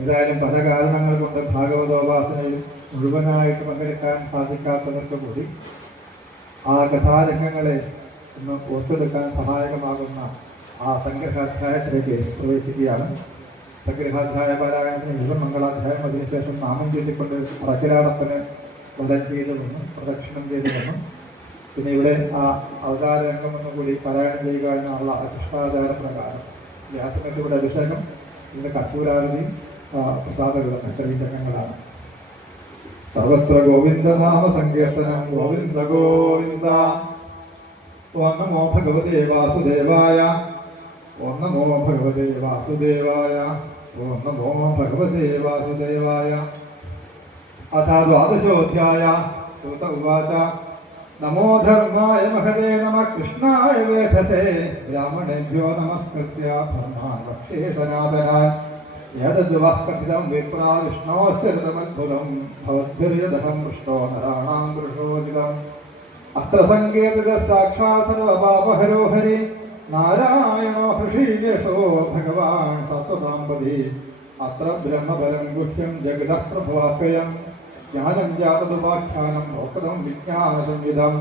ഏതായാലും പല കാരണങ്ങൾ കൊണ്ട് ഭാഗവതോപാസനയിൽ മുഴുവനായിട്ട് പങ്കെടുക്കാൻ സാധിക്കാത്തവർക്ക് കൂടി ആ കഥാരംഗങ്ങളെ ഒന്ന് ഓർത്തെടുക്കാൻ സഹായകമാകുന്ന ആ സംഗ്രഹാധ്യായത്തിലേക്ക് പ്രവേശിക്കുകയാണ്. സംഗ്രഹാധ്യായ പാരായണത്തിന് മുഴുവൻ മംഗളാധ്യായം അതിനുശേഷം നാമം ചൊല്ലിക്കൊണ്ട് പ്രചരാടത്തിന് വധം ചെയ്തു വന്നു പ്രദക്ഷിണം ചെയ്തു വന്നു പിന്നെ ഇവിടെ ആ അവതാര രംഗം കൂടി പാരായണം ചെയ്യുക എന്നുള്ള അധിഷ്ഠാചാര പ്രകാരം ഇവിടെ അഭിഷേകം ഇതിന്റെ കർപ്പൂരാരതിയും പ്രസാദങ്ങളും ഇത്രയും രംഗങ്ങളാണ് സർവത്ര ഗോവിന്ദനാമ സങ്കീർത്തനം ഗോവിന്ദ ഗോവിന്ദ. ഓം നമോ ഭഗവതേ വാസുദേവായ. ഓം നമോ ഭഗവതേ വാസുദേവായ. ഓം നമോ ഭഗവതേ വാസുദേവായ. അഥ ദ്വാദശോധ്യായ സൂത ഉവാച. നമോ ധർമായ മഹതേ നമ കൃഷ്ണായ വേധസേ ബ്രാഹ്മണേഭ്യോ നമസ്കൃത്യ. ബ്രഹ്മാ വക്ഷേ സനാതനാൻ ഏതദ്വഃ കഥിതം വിപ്രാ വിഷ്ണോശ്ചരിതമദ്ഭുതം ഭവദ്ഭിർയദഹം പൃഷ്ടോ നരാണാം പുരുഷോചിതം. അത്ര സങ്കേതിത സാക്ഷാ സർവപാപഹരോ ഹരി നാരായണോ ഹൃഷീകേശോ ഭഗവാൻ സത്വതാമ്പതി അത്ര ബ്രഹ്മബലം ഗുഹ്യം ജഗത പ്രഭവാക്വയം ജ്ഞാനം ജാതതുപാഖ്യാനം ഭോക്തം വിജ്ഞാനസംവിധം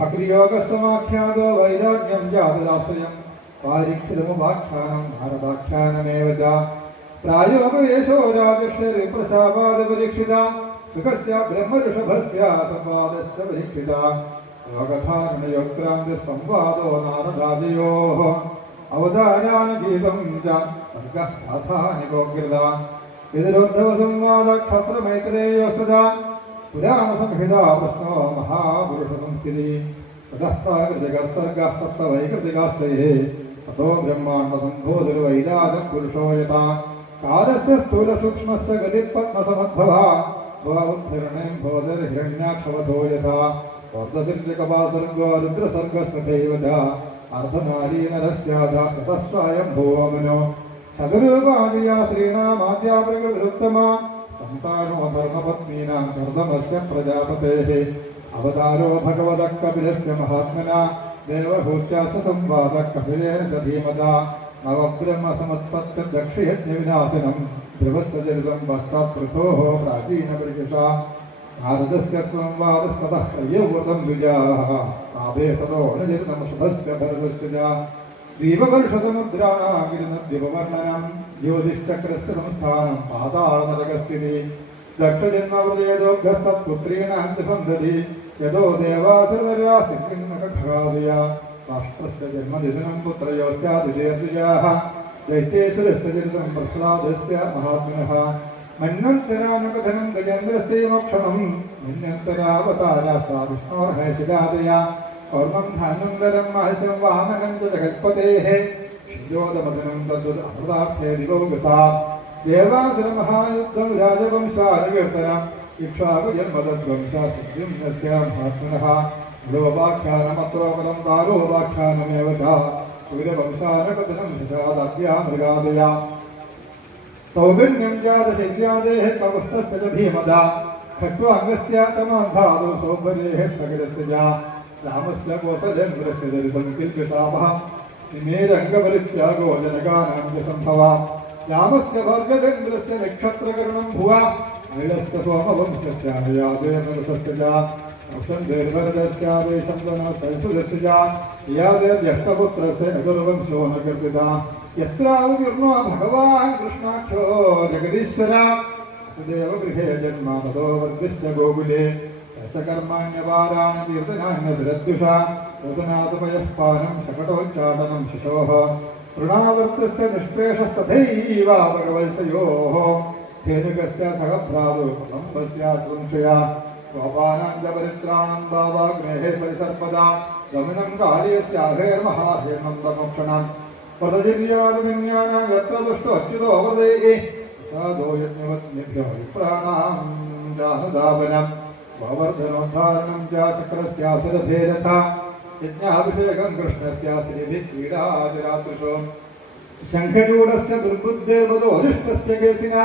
ഭക്തിയോഗസ്തമാഖ്യാതോ വൈരാഗ്യം ജാതദാശ്രയം. പാരിഖിതമുപാഖ്യാനം ഭാരതാഖ്യാനമേവ میتھا مہاپر سرگ سپت ویری برہودھا കാലസ്യ സ്ഥൂല സൂക്ഷ്മസ്യ ഗതിപത്മസമദ്ഭവ സ്വഉദ്ധരണയും ഭവതിർഹിരണ്യാക്ഷവതോ യഥാ വർദ്ധസിർജകപാസർഗോ രുദ്രസർഗസ്തഥൈവ ച അർദ്ധനാരീനരസ്യാദ കൃതസ്വായം ഭൂവമനോ ചതുരൂപാദിയാ സ്ത്രീണാമാദ്യാ പ്രകൃതിരുത്തമ സന്താനോ ധർമ്മപത്നീനാം കർദ്ദമസ്യ പ്രജാപതേഹ് അവതാരോ ഭഗവത കപിലസ്യ മഹാത്മന ദേവഹൂറ്റാത്ത സംവാദ കപിലേന ധീമത देवहूत्याश्च संवादः कपिलेन च धीमता नवब्रह्मसमुत्पत्तिर्दक्षयज्ञविनाशनं ध्रुवस्य पश्चात् पृथोः प्राचीनपरिषा नारदस्य संवादस्ततः प्रयोवृतं द्विजाः ताभे ततो नजरितमशुभस्य भरतस्य च दीपवर्षसमुद्राणागिरिनद्यपवर्णनं ज्योतिश्चक्रस्य संस्थानं पातालनरकस्थितिः दक्षजन्मवृदयदोग्धस्तत्पुत्रीणां च सन्दधि यतो देवासुररासिन्नखगादया राष्ट्रस्य जन्मदिनं पुत्रयोस्यादिजयद्विजाः दैत्येश्वरस्य चरितं प्रह्लादस्य महात्मनः मन्वन्तरानुकथनं गजेन्द्रस्य मोक्षणं मन्यन्तरावतारास्ता विष्णोर्हयशिलादया कौर्मं धान्यन्तरं महसं वामनं च जगत्पतेः क्षीरोदमदनं तद्वद् अमृताख्ये दिवौगसा देवासुरमहायुद्धं राजवंशानुकीर्तनम् इक्ष्वाकुजन्मदद्वंशा सिद्धिं यस्य महात्मनः ലോപാഖ്യാനമത്രോ ബലം താരോപാഖ്യാനമേവ സൂര്യവംശാരപതനം മൃഗാദയ സൗഗന്യം ജാതശല്യാദേഹ കവസ്ഥധീമത ഖട്വാംഗസ്യാതമാധാതു സൗഭരേഹ സകരസ്യ രാമസ്യ കോസലേന്ദ്രസ്യ ദരിതം കിൽപിഷാപഹ നിമേരംഗപരിത്യാഗോ ജനകാനാം ച സംഭവ. രാമസ്യ ഭാർഗവേന്ദ്രസ്യ നക്ഷത്രകരുണം ഭുവ. അയലസ്യ സോമവംശസ്യാമയാദേവ നൃതസ്യ भार्गवेन्द्रस्य नक्षत्रकरणं भुवा ऐलस्य सोमवंशस्य अनुयादेवस्य च वंशन्देर्वरदस्यावेशन्दनस्तैसुरस्य च यादेर्ज्यष्टपुत्रस्य नगुरुवंशो न कर्तिता यत्रावतीर्णो भगवान् कृष्णाख्यो जगदीश्वर देवगृहे जन्म ततो वर्धिष्ठ गोकुले यस्य कर्माण्यपाराणतीर्थनान्यभिरद्विषा ऋतुनाथपयः पानं शकटोच्चाटनं शिशोः तृणावर्तस्य निष्पेषस्तथैव भगवत्सयोः धेनुकस्य सह भ्रातु कुटुम्बस्य संशया गोपानां च परित्राणं दावाग्नेः परिसर्पदा गमनं कार्यस्याहेर्महाहेमन्तमोक्षणाम् प्रतजिर्यानुगण्यानां यत्र दुष्टो अच्युतो वदेः साधो यज्ञवत्नेभ्यो विप्राणां जानुदापनं गोवर्धनोद्धारणं च चक्रस्यासुरभेरथा यज्ञाभिषेकं कृष्णस्य श्रीभिः क्रीडादिरात्रिषु शङ्खचूडस्य दुर्बुद्धेर्वदोरिष्टस्य केसिना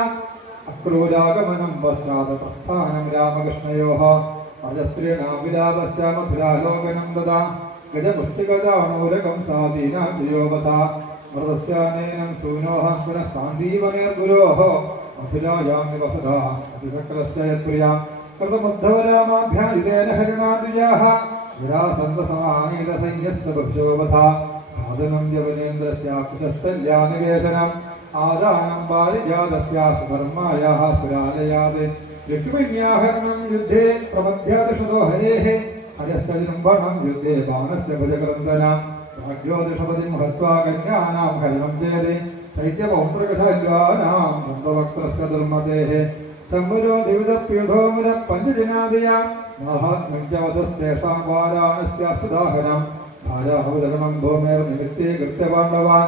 അക്രൂരാഗമനം പശ്ചാത് പ്രസ്ഥാനം രാമകൃഷ്ണയോ അജസ്ത്രീണാവിലാപശ്ചാമധുരാലോകനം ദദാ. ഗജപുഷ്ടികജാണൂരകം സ്വാധീനാതിയോഗത മൃതസ്യാനേനം സൂനോഹ പുനഃസാന്ദീപനേർഗുരോः മധുരായാം നിവസതാം അതിചക്രസ്യ യത്പ്രിയാം. कृतमद्धवरामाभ्यायुतेन हरिणाद्विजाः विरासन्दसमानीतसंयस्य भक्षोवधा साधनं यवनेन्द्रस्याकुशस्तल्यानिवेदनम् ആദാനം പാരിജാതസ്യാസുധർമായാ സുരാലയാത് ലക്ഷ്മിന്യാഹരണം യുദ്ധേ പ്രബധ്യാതിഷതോ ഹരേഹ ഹരസ്യ ജൃംഭണം യുദ്ധേ ഭവനസ്യ ഭുജഗ്രന്ഥനാം. രാജ്യോതിഷപതിം ഹത്വാ കന്യാനാം ഹരണം ചേത് ശൈത്യപൗത്രകഥല്ലാനാം നന്ദവക്ത്രസ്യ ദുർമതേഹ ശംഭുരോ ദ്വിവിധപീഠോമുര പഞ്ചജനാദിയാം മഹാത്മജ്ഞവതസ്തേഷാം വാരാണസ്യാസുദാഹനം ധാരാഹവതരണം ഭൂമേർ നിമിത്തേ കൃത്യപാണ്ഡവാൻ.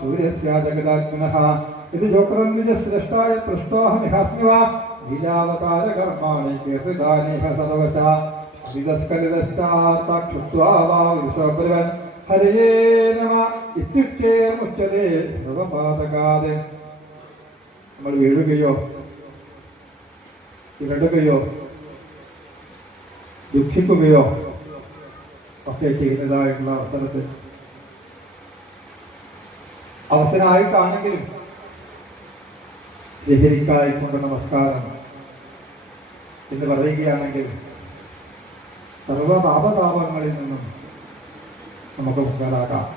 സൂര്യസ്യ ജഗദാത്മനഃ ഇത് ജോക്രന്വിജശ്രേഷ്ഠായ പൃഷ്ടോഹമിഹാസ്മി വാ ലീലാവതാരകർമാണി കീർത്തിതാനേഹ സർവശ. അവിതസ്കലിതശ്ചാത്തക്ഷുത്വാ വാ വിശ്വബ്രവൻ ഹരയേ നമ. ഇത്യുച്ചേർമുച്ചതേ സർവപാതകാതെ നമ്മൾ വീഴുകയോ? ഇരടുകയോ? ദുഃഖിക്കുകയോ? ഒക്കെ ചെയ്യുന്നതായിട്ടുള്ള അവസരത്തിൽ അവസരമായിട്ടാണെങ്കിലും സ്വീകരിക്കായിക്കൊണ്ട് നമസ്കാരം എന്ന് പറയുകയാണെങ്കിൽ സർവപാപതാപങ്ങളിൽ നിന്നും നമുക്ക് മുക്തരാകാം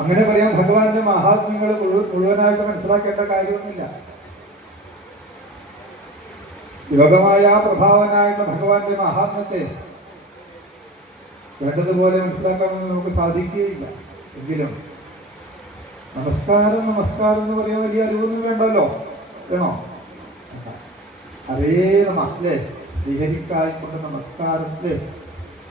അങ്ങനെ പറയാൻ ഭഗവാന്റെ മഹാത്മ്യങ്ങൾ മുഴുവൻ മുഴുവനായിട്ട് മനസ്സിലാക്കേണ്ട കാര്യമൊന്നുമില്ല യോഗമായ പ്രഭാവനായിട്ടുള്ള ഭഗവാന്റെ മഹാത്മ്യത്തെ വേണ്ടതുപോലെ മനസ്സിലാക്കാമെന്ന് നമുക്ക് സാധിക്കുകയില്ല എങ്കിലും നമസ്കാരം നമസ്കാരം എന്ന് പറയാൻ വലിയ അറിവൊന്നും വേണ്ടല്ലോ. വേണോ? അതേ നമ അല്ലേ? നമസ്കാരത്തിൽ നമസ്കാരത്തിൽ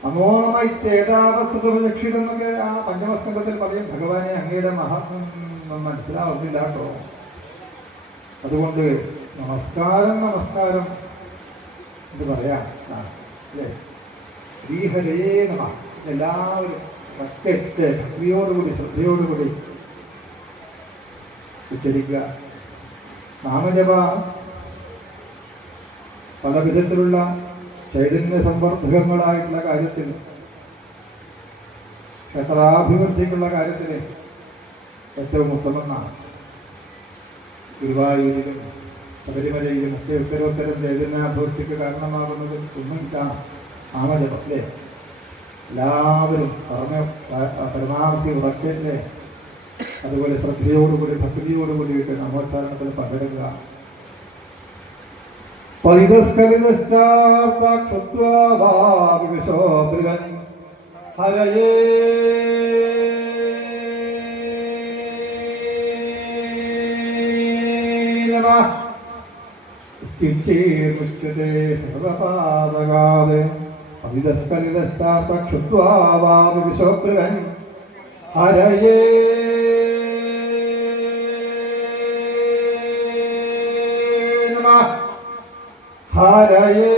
അമോമൈത്തേതാവസ്തുതക്ഷീടെന്നൊക്കെ ആ പഞ്ചമസ്കന്ധത്തിൽ പറയും. ഭഗവാനെ അങ്ങയുടെ മഹാത്മ മനസ്സിലാവുന്നില്ല കേട്ടോ. അതുകൊണ്ട് നമസ്കാരം നമസ്കാരം എന്ന് പറയാം. അല്ലേ? ശ്രീഹരേ നമ. എല്ലാവരും ഭക്തത്തെ ഭക്തിയോടുകൂടി ശ്രദ്ധയോടുകൂടി ഉച്ചരിക്കുക. നാമജപ പല വിധത്തിലുള്ള ചൈതന്യ സംവർദ്ധകങ്ങളായിട്ടുള്ള കാര്യത്തിൽ ക്ഷേത്രാഭിവൃദ്ധിക്കുള്ള കാര്യത്തിൽ ഏറ്റവും ഉത്തമെന്നാണ് ഗുരുവായൂരിലും ശബരിമലയിലും ഒക്കെ ഉത്തരോത്തരം ചൈതന്യാഭിവൃദ്ധിക്ക് കാരണമാകുന്നതും ഒന്നും നാമജപം അല്ലേ? എല്ലാവരും പറഞ്ഞ പരമാവധി ഉറക്കല്ലേ അതുപോലെ ശ്രദ്ധയോടുകൂടി ഭക്തിയോടുകൂടിയിട്ട് നമോച്ചാരണത്തിൽ പകരുക. ഹരയേ. നമഃ. മുച്ചതേ സർവപാദകാത് പരിതസ്കലിതശ്ചാർത്തക്ഷുത്വാഭാവിശോബ്രുവൻ ഹരയേ. നമഃ. ഹരയേ.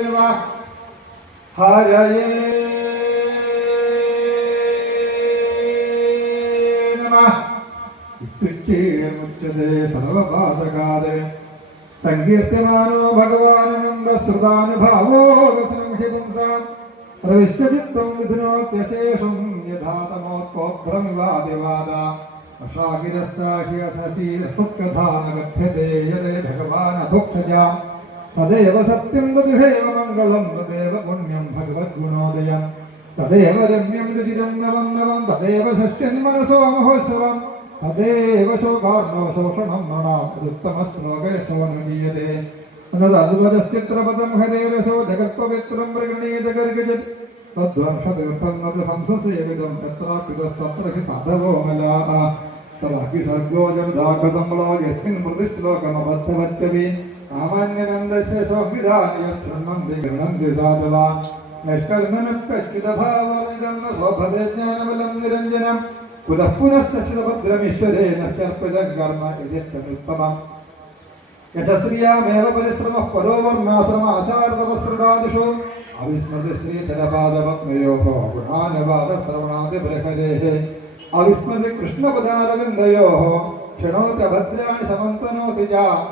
നമ. ഹരയേ. നമഃ. ഇത്യുച്ചേമുച്ചതേ सङ्कीर्त्यमानो भगवानन्दस्रुतानुभावो वशं हिपुंसाम् प्रविश्यचित्तम् विधिनोत्यशेषं यथा तमोत्कोभ्रमिवादिवादािरस्ताीलसुकथानलभ्यते यदे भगवानदोक्षजा तदेव सत्यं ददुहेव मङ्गलम् तदेव पुण्यम् भगवद्गुणोदयम्। तदेव रम्यम् रुचिरम् न मन्दवम् तदेव शस्यन्मनसो महोत्सवम्। മനസോ മഹോത്സവം തദേവ ശോകാർണവ ശോഷണം നണാം ഉത്തമശ്ലോകേ സോനമീയതേ എന്നതദ്വരശ്ചിത്രപദം ഹരേരസോ ജഗത്പവിത്രം പ്രകൃണീത ഗർഗജത് തദ്വർഷതീർത്ഥം നത് ഹംസസേവിതം എത്രാപിതസ്തത്ര ഹി സാധവോ മലാഹ സവാഹി സർഗോ ജമദാഘസംളോ യസ്മിൻ പ്രതിശ്ലോകമബദ്ധവത്യവി സാമാന്യനന്ദസ്യ ജ്ഞാനബലം നിരഞ്ജനം. Куда пунаста сила бадрами шаре, на хер пыда гарма и детка мультама. Кеша срия мэва бэли срама фпадовар, мэ асрама асар дава срададышу. Абис мэзэ сри тэда бада бакмэйо ко гурхане бада сраванаде брехадехе. Абис мэзэ кришна бадара виндайо хо. Чэно тэ бадрани самантану тэджа.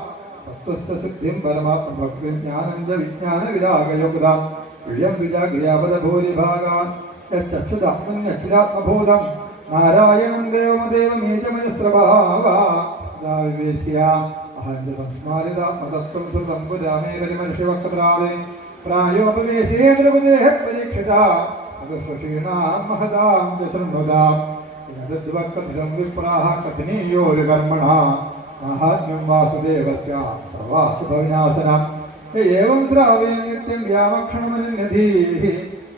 Саттусса сиддим барма бхагвин нянанда витняна вирага йогда. Вильям виджа грия бада бхори бхага. Эчча чуда хмэнне кирятма бхудам. നാരായണം ദേവമദേവമീജമയസ്രഭാവാവിവേശ്യ അഹന്ത സംസ്മാരിതാത്മതത്വം ശ്രുതം പുരാമേ പരിമർഷിവക്രാളെ പ്രായോപവേശേ ദ്രവദേഹ പരീക്ഷിത. അഗസ്വക്ഷീണാം മഹതാം ച ശൃണ്വതാം യദ്വക്കഥിതം വിപ്രാഹ ഏവം ശ്രാവേ നിത്യം വ്യാമക്ഷണമനുനധീः.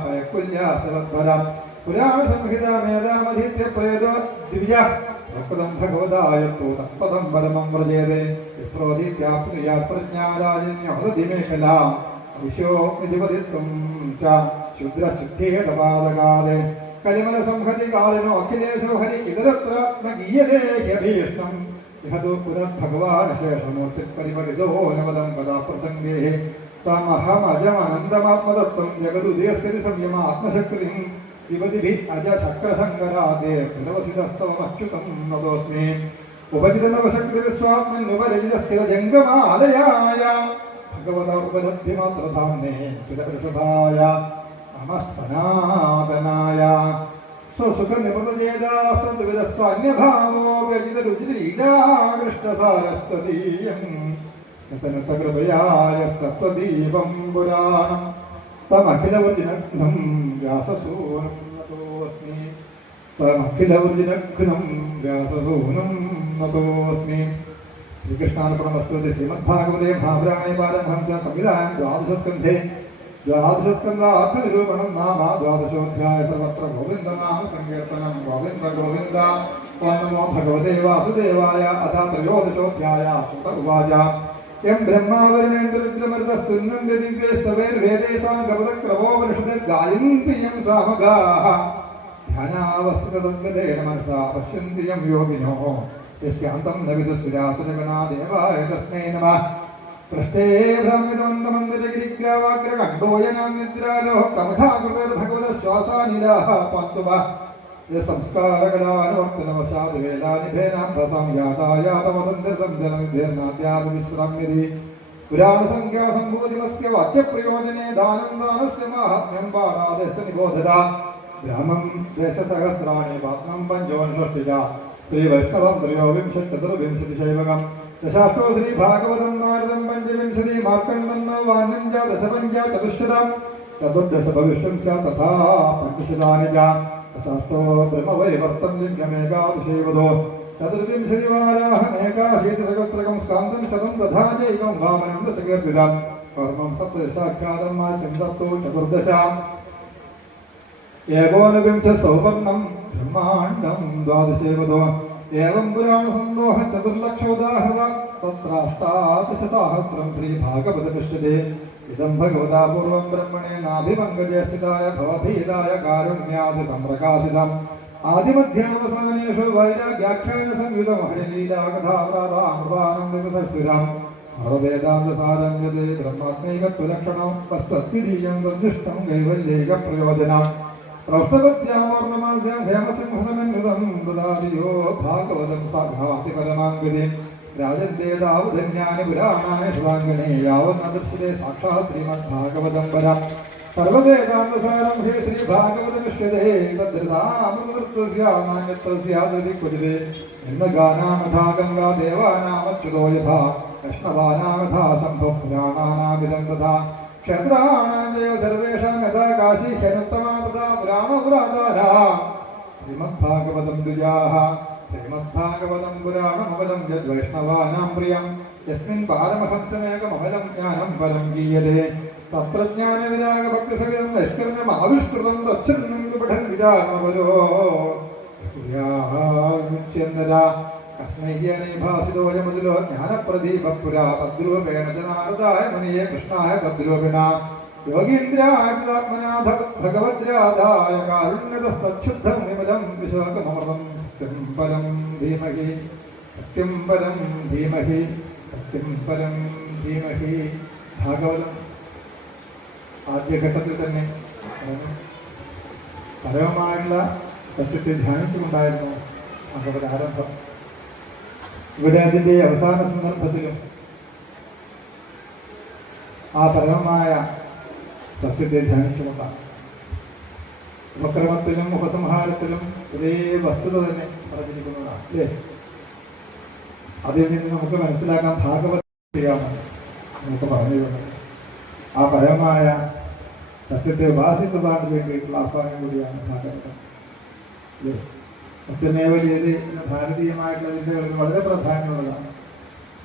പയക്കുല്യാ തദധ്വരം പുരാണ സംഹിത മേധാമധീത്യ പ്രേതോ ദിവ്യ. ഭക്തം ഭഗവതായത്തോ തത്പദം പരമം വ്രജേതേ. വിപ്രോധീത്യാപ്നുയാ പ്രജ്ഞാരാജന്യമേഖലാം വിശോ നിധിപതിത്വം ച ശുദ്രസിദ്ധേതപാദകാലേ കലിമല സംഹതി കാലിനോ അഖിലേശോ ഹരി ഇതരത്ര ന ഗീയതേ ഹ്യഭീഷ്ണം ഇഹതു പുനർഭഗവാനശേഷമൂർത്തി പരിപഠിതോ നവദം കഥാ തമഹമജമനന്തമാത്മതത്വം ജഗതുദയസ്ഥിതി സംയമ ആത്മശക്തിം യുവതിഭി അജ ശക്രസങ്കരാദേ പുനവസിതസ്തവമച്യുതം നതോസ്മി ഉപജിത നവശക്തി വിശ്വാത്മൻ ഉപരജിത സ്ഥിര ജംഗമാലയായ ഭഗവത ഉപലബ്ധിമാത്രധാമ്നേ ചിരവൃഷഭായ നമഃ സനാതനായ സ്വസുഖ നിപതജേതാസ്തവിധസ്വാന്യഭാവോ വ്യജിത گوند گو گو نمایا تھا ഭഗവതേ വാസുദേവായ അഥ ത്രയോദശോധ്യായ സുത ഉവാച യം ബ്രഹ്മാവരുണേന്ദ്രരുദ്രമരുതസ്തുന്നം ദിവ്യേസ്തവേർവേദേ സാംഗപദക്രവോപനിഷത് ഗായന്തി യം സാമഗാഃ ധ്യാനാവസ്ഥിതദ്ഗതേന മനസാ പശ്യന്തി യം യോഗിനോ. യസ്യാന്തം ന വിദുസുരാസുരഗണാ ദേവായ തസ്മൈ നമഃ. പൃഷ്ടേ ഭ്രാമിതമന്തമന്ദിരഗിരിഗ്രാവാഗ്രകണ്ഠോയനാം നിദ്രാലോഹ കമഠാകൃതർഭഗവത ശ്വാസാനിലാഹ പാന്തുവ. സംസ്കാരകലാനുവർത്തനവശാത് വേദാനിഭേനാംഭസം യാതായാതമതന്ത്രം ജനവിദ്യർനാദ്യാപവിശ്രമ്യതി പുരാണസംഖ്യാസംഭൂതിമസ്യ വാക്യപ്രയോജനെ ദാനം ദാനസ്യ മാഹാത്മ്യം പാടാദേശ നിബോധത ബ്രാഹ്മം ദേശസഹസ്രാണി പാത്മം പഞ്ചോൻഷഷ്ടിജ ശ്രീവൈഷ്ണവം ത്രയോവിംശചതുർവിംശതി ശൈവകം ദശാഷ്ടോ ശ്രീ ഭാഗവതം നാരദം പഞ്ചവിംശതി മാർക്കണ്ഡം നവാന്യം ച ദശപഞ്ച ചതുശ്ശതം ചതുർദശ ഭവിഷ്യം ച തഥാ പഞ്ചശതാനി ച षष्ठो ब्रह्मवैवर्तन्यमेकादशीवधो चतुर्विंशतिवाराः एकाशीतिसहस्रकं स्कान्तं शतं तथा च इमं वामनं दशकर्पितं। कर्मं सप्तदशाख्यातं माशन्दत्तो ौपन्नम् ब्रह्माण्डम् द्वादशे वदो एवम् पुराणसन्दोहचतुर्लक्ष उदाह तत्राष्टादशसाहस्रम् श्रीभागवत पृश्यते इदं भगवता पूर्वं ब्रह्मणेनाभिमङ्गजे स्थिताय भवभीदाय य कारुण्यादिप्रकाशितम् आदिमध्यावसानेषु वैरा व्याख्यानसंवितमीलागामृदानन्दुरान्तलक्षणं पश्चिरीयं दर्दिष्टं कैवल्येकप्रयोजनम् हेमसिंहसमन्वितं ददाति यो भागवतं भागवतम्परमाङ्गने സാധാതി ധന്യാന പുരാണാനി ശിവാംഗനെ യാവന്നദർശിതേ സാക്ഷാ ശ്രീമദ് ഭാഗവതം വര. സർവവേദാന്തസാരം ഹേ ശ്രീ ഭാഗവതമിഷ്യതേ തദ്ധാമൃതൃത്വസ്യാനാന്യത്രസ്യാദൃതി ക്വചിതേ ഇന്ന ഗാനാമഥാ ഗംഗാ ദേവാനാമച്യുതോ യഥാ കൃഷ്ണവാനാമഥാ സംഭവ പുരാണാനാമിതം തഥാ ക്ഷേത്രാണാം ദേവ സർവേഷാം യഥാ കാശീ ഹ്യനുത്തമാ തഥാ പുരാണപുരാതാരാ ശ്രീമദ്ഭാഗവതം ദ്വിജാഹ ശ്രീമദ്ഭാഗവതം പുരാണമവലം യദ്വൈഷ്ണവാനാം പ്രിയം. യസ്മിൻ പാരമഹംസമേകമവലം ജ്ഞാനം പരം ഗീയതേ തത്രജ്ഞാനവിരാഗ ഭക്തിസഹിതം നൈഷ്കർമ്യമാവിഷ്കൃതം തച്ഛന്നം വിപഠൻ വിചാരണപരോ മുച്യന്തര കസ്മയ്യനൈഭാസിതോയമതിലോ ജ്ഞാനപ്രദീപപുരാ. തദ്രൂപേണ ജനാർദായ മുനിയെ കൃഷ്ണായ തദ്രൂപിണ. യോഗീന്ദ്രാത്മനാഥ ഭഗവദ്രാധായ കാരുണ്യതസ്തുദ്ധം വിമലം വിശോകമമൃതം സത്യം പരം സത്യം പരം ധീമഹി സത്യം പരം ധീമഹി. ഭാഗവതം ആദ്യഘട്ടത്തിൽ തന്നെ പരമമായുള്ള സത്യത്തെ ധ്യാനിച്ചുകൊണ്ടായിരുന്നു ഭഗവത് ആരംഭം ഇവിടെ അതിന്റെ അവസാന സന്ദർഭത്തിലും ആ പരമമായ സത്യത്തെ ധ്യാനിച്ചുകൊണ്ടാണ് ഉപക്രമത്തിലും ഉപസംഹാരത്തിലും ഒരേ വസ്തുത തന്നെ പറഞ്ഞിരിക്കുന്നതാണ് അല്ലേ? അതിൽ നിന്ന് നമുക്ക് മനസ്സിലാക്കാൻ ഭാഗവത ചെയ്യാമെന്ന് നമുക്ക് പറഞ്ഞു തന്നത് ആ പരമായ സത്യത്തെ ഉപാസിക്കുവാൻ വേണ്ടിയിട്ടുള്ള ആഹ്വാനം കൂടിയാണ് ഭാഗവതം. അല്ലേ? സത്യമേവ ജയതേ ഭാരതീയമായിട്ടുള്ള ചിന്തകൾക്ക് വളരെ പ്രാധാന്യമുള്ളതാണ്.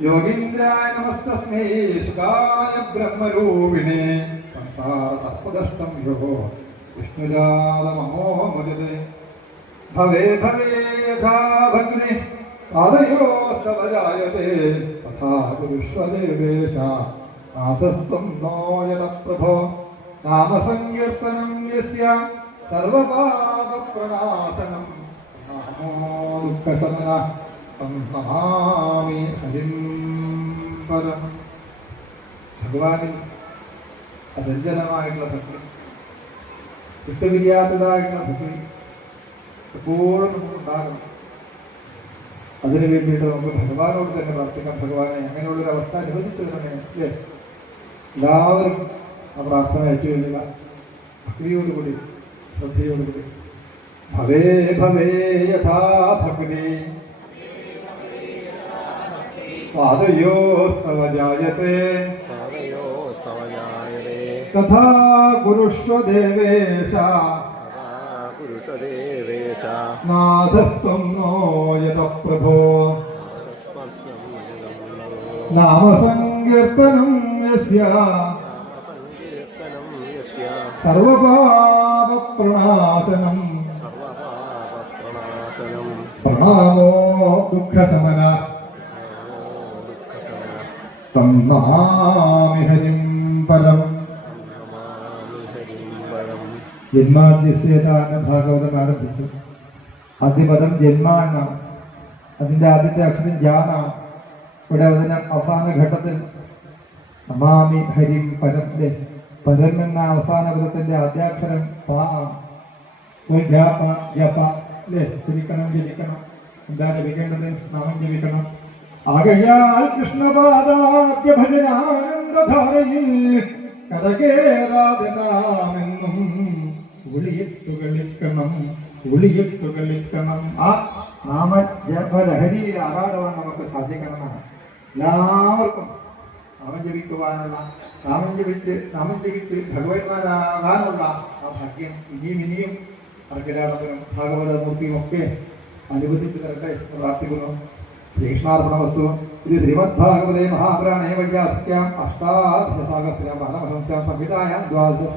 യോഗീന്ദ്രായ നമസ്തസ്മൈ സുഖായ ബ്രഹ്മരൂപിണേ സംസാര സർപ്പദഷ്ടം യോ. വിഷ്ണുജാതമോ മുരത് ഭവേ ഭവേ യഥാ ഭക്തി പാദയോസ്തവ ജായത്തെ തഥാ കുരുഷ്വദേവേശ നാഥസ്ത്വം നോ യത പ്രഭോ നാമസങ്കീർത്തനം യസ്യ. സർവപാപപ്രണാശനം നാമോ ദുഃഖശമന ഭഗവാനിൽ അചഞ്ചലമായിട്ടുള്ള ഭക്തി വിട്ടുപിരിയാത്തതായിട്ടുള്ള ഭക്തി എപ്പോഴും നമുക്കുണ്ടാകണം അതിനു വേണ്ടിയിട്ട് നമുക്ക് ഭഗവാനോട് തന്നെ പ്രാർത്ഥിക്കാം. ഭഗവാനെ അങ്ങനെയുള്ളൊരു അവസ്ഥ അനുവദിച്ചു തന്നെ അല്ലേ? എല്ലാവരും ആ പ്രാർത്ഥന ഏറ്റുവരിക. ഭക്തിയോടുകൂടി ശ്രദ്ധയോടുകൂടി. ഭവേ ഭവേ യഥാ ഭക്തി. പാദയോസ്തവ ജായത്തെ. പാദയോസ്തവ ജായതേ തഥാ കുരുഷ്വ ദേവേശ. തഥാ പുരുഷദേവേശ നാഥസ്ത്വം നോ യത പ്രഭോ സ്പർശം നാമസങ്കീർത്തനം യസ്യ. സങ്കീർത്തനം യസ്യ സർവപാപപ്രണാശനം സർവപാപപ്രണാശനം പ്രണാമോ ദുഃഖശമന തം നമാമി പരം. ജന്മാദ്യസ്യതാണ് ഭാഗവതം ആരംഭിച്ചു. ആദ്യപദം ജന്മ എന്നാണ് അതിന്റെ ആദ്യത്തെ അക്ഷരം ജാനാണ് ഇവിടെ അതിന് അവസാന ഘട്ടത്തിൽ നമാമി ഹരിം പരം ദേ. പരം എന്ന അവസാന പദത്തിന്റെ ആദ്യാക്ഷരം പാ. ആണ് ഒരു ജ, പ, ജ, പ. അല്ലേ ജപിക്കണം ജപിക്കണം എന്താ ജപിക്കേണ്ടത് നാമം ജപിക്കണം. ആകയാൽ കൃഷ്ണപാദാദ്യ ഭജനാനന്ദധാരയിൽ കരകേറാതെന്നാമെന്നും ഒളിയിട്ടു കളിക്കണം ഒളിയിട്ടു കളിക്കണം. ആ നാമ ജപലഹരിയിൽ ആറാടുവാൻ നമുക്ക് സാധിക്കണമെന്നാണ്. എല്ലാവർക്കും നാമം ജപിക്കുവാനുള്ള നാമം ജപിച്ച് നാമം ജപിച്ച് ഭഗവന്മാരാകാനുള്ള ആ ഭാഗ്യം ഇനിയും ഇനിയും അർഗരാടകനും ഭാഗവതമൂർത്തിയും ഒക്കെ അനുവദിച്ചു തരട്ടെ പ്രാർത്ഥിക്കുന്നു. شریقشاسوتے مہاپر وکن شوت گوندر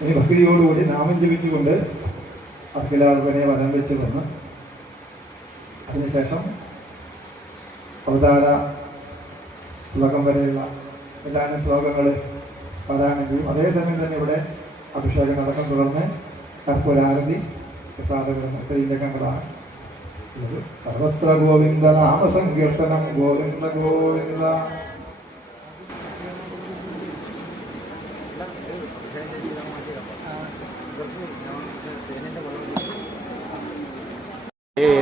ഇനി ഭക്തിയോടുകൂടി നാമം ജപിച്ചുകൊണ്ട് അഖിലാൽപനെ വലം വെച്ച് വന്ന് അതിനുശേഷം അവതാര ശ്ലോകം വരെയുള്ള ഏതാനും ശ്ലോകങ്ങൾ പാരായണമെങ്കിലും അതേസമയം തന്നെ ഇവിടെ അഭിഷേകം അടക്കം തുടർന്ന് കർപ്പൂരാരതി പ്രസാദകരണം ഇത്രയും സർവത്ര ഗോവിന്ദ നാമസങ്കീർത്തനം ഗോവിന്ദ ഗോവിന്ദ ഹരേ